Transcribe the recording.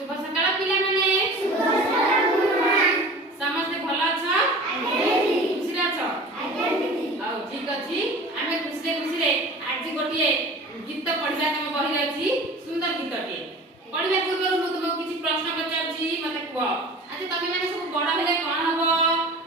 शुभ सकाळ पिला माने समस्त भल अछ खुशी अछ आ ठीक अछि आमे खुशी खुशी आज गोटे गीत पढ़िया तम बहि अछि सुंदर गीतटे पढ़िया पूर्व मु तुमको किछि प्रश्न पचारछि मते कुआ आज तमे माने सब बड़ हेले कोन हबो